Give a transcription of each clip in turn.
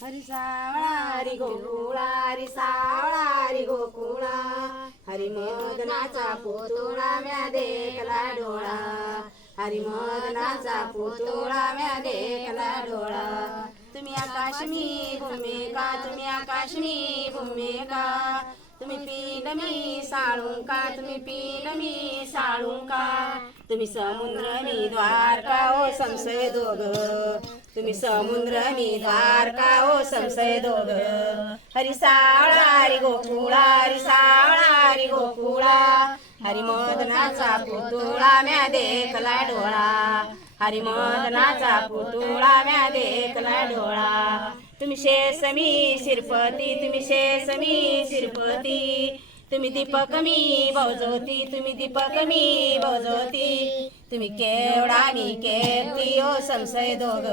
हरी सावळा हरी गोकुळा हरी सावळा हरी गोकुळा हरी मदनाचा पुतळा म्या देखला डोळा हरी मदनाचा पुतळा म्या देखला डोळा तुम्ही आकाश मी भूमिका तुम्ही आकाश मी भूमिका तुम्ही पिंड मी साळुंका तुम्ही पिंड मी साळुंका तुम्ही समुद्र मी द्वारका ओ संशय दोघ तुम्ही समुद्र मी द्वारका ओ संशय दोघ हरी सावळा हरी गोकुळा हरी सावळा हरी गोकुळा हरी मदनाचा पुतळा म्या देखला डोळा हरी मदनाचा पुतळा म्या देखला डोळा तुम्ही शेष मी शिरपती तुम्ही शेष मी शिरपती तुम्ही दीपक मी भवज्योती तुम्ही दीपक मी भवज्योती तुम्ही केवडा मी कीर्ती ओ संशय दोघ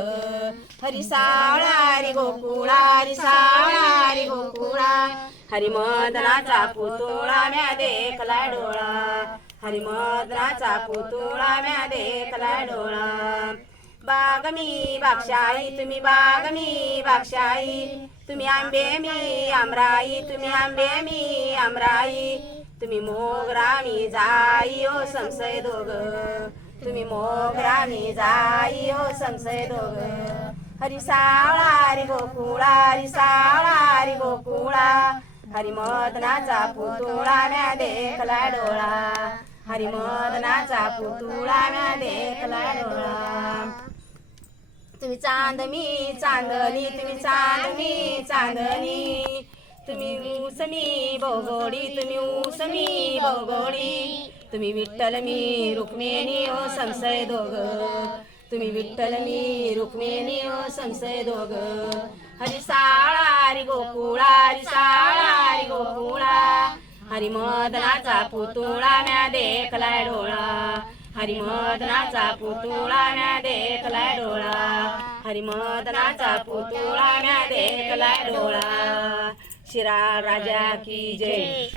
हरी सावळा हरी गोकुळा हरी सावळा हरी गोकुळा हरी मदनाचा पुतळा म्या देखला डोळा हरी मदनाचा पुतळा म्या देखला डोळा बाग मी बागशाई तुम्ही बाग मी बागशाई तुम्ही आंबे मी आमराई तुम्ही आंबे मी आमराई तुम्ही मोगरा मी जाई ओ संशय दोघ तुम्ही मोगरा मी जाई ओ संशय दोघ हरी सावळा हरी गोकुळा हरी सावळा हरी गोकुळा हरी मदनाचा पुतळा म्या देखला डोळा हरी मदनाचा पुतळा म्या देखला डोळा तुम्ही चांदणी चांदणी तुम्ही चांदणी चांदणी तुम्ही उसमी भोगोडी तुम्ही उसमी भोगोडी तुम्ही विठ्ठल मी रुक्मिणी ओ संशय दोघ तुम्ही विठ्ठल मी रुक्मिणी ओ संशय दोघ हरी सावळा हरी गोकुळा हरी सावळा हरी गोकुळा हरी मदनाचा पुतळा म्या देखला डोळा हरी मदनाचा पुतळा म्या देखला डोळा हरी मदनाचा पुतळा म्या देखला डोळा शिराळ राजा की जय।